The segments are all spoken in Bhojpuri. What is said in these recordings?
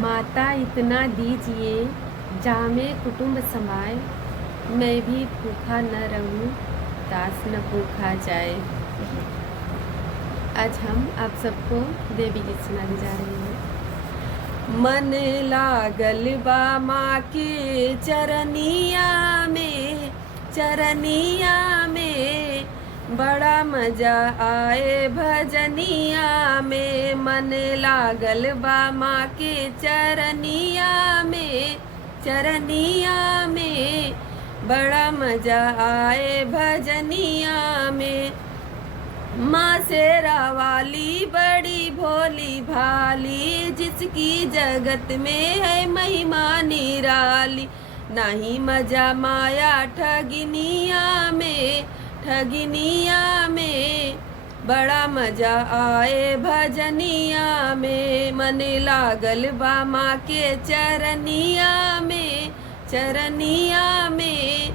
माता इतना दीजिए जामे कुटुंब समाए, मैं भी भूखा न रहूं दास न भूखा जाए। आज हम आप सबको देवी गीत सुनाने जा रहे हैं। मन लागल बा माँ के चरनिया में, चरनिया में बड़ा मजा आए भजनिया में। मन लागल बा माँ के चरनिया में, चरनिया में बड़ा मजा आए भजनिया में। माँ शेरा वाली बड़ी भोली भाली, जिसकी जगत में है महिमा निराली। नहीं मजा माया ठगिनिया में, ठगिनिया में बड़ा मजा आए भजनिया में। मन लागल बा माँ के चरनिया में, चरनिया में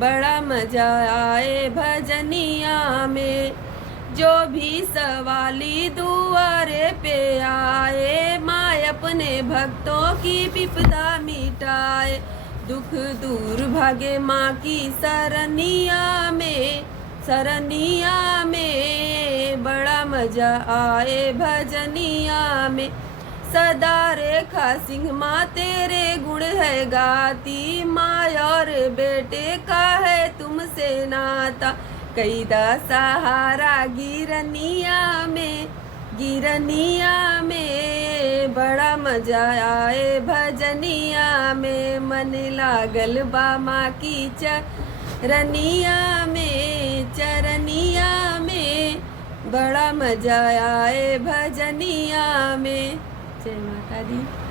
बड़ा मजा आए भजनिया में। जो भी सवाली दुआरे पे आए, माँ अपने भक्तों की विपदा मिटाए। दुख दूर भागे माँ की सरनिया में, सरनिया में बड़ा मजा आए भजनिया में। सदा रेखा सिंह माँ तेरे गुण है गाती, माँ और बेटे का है तुमसे नाता। कैदा सहारा गिरनिया में, गिरनिया में बड़ा मजा आए भजनिया में। मन लागल बा माँ की चरनिया में, चरनिया में बड़ा मजा आए भजनिया में। जय माता दी।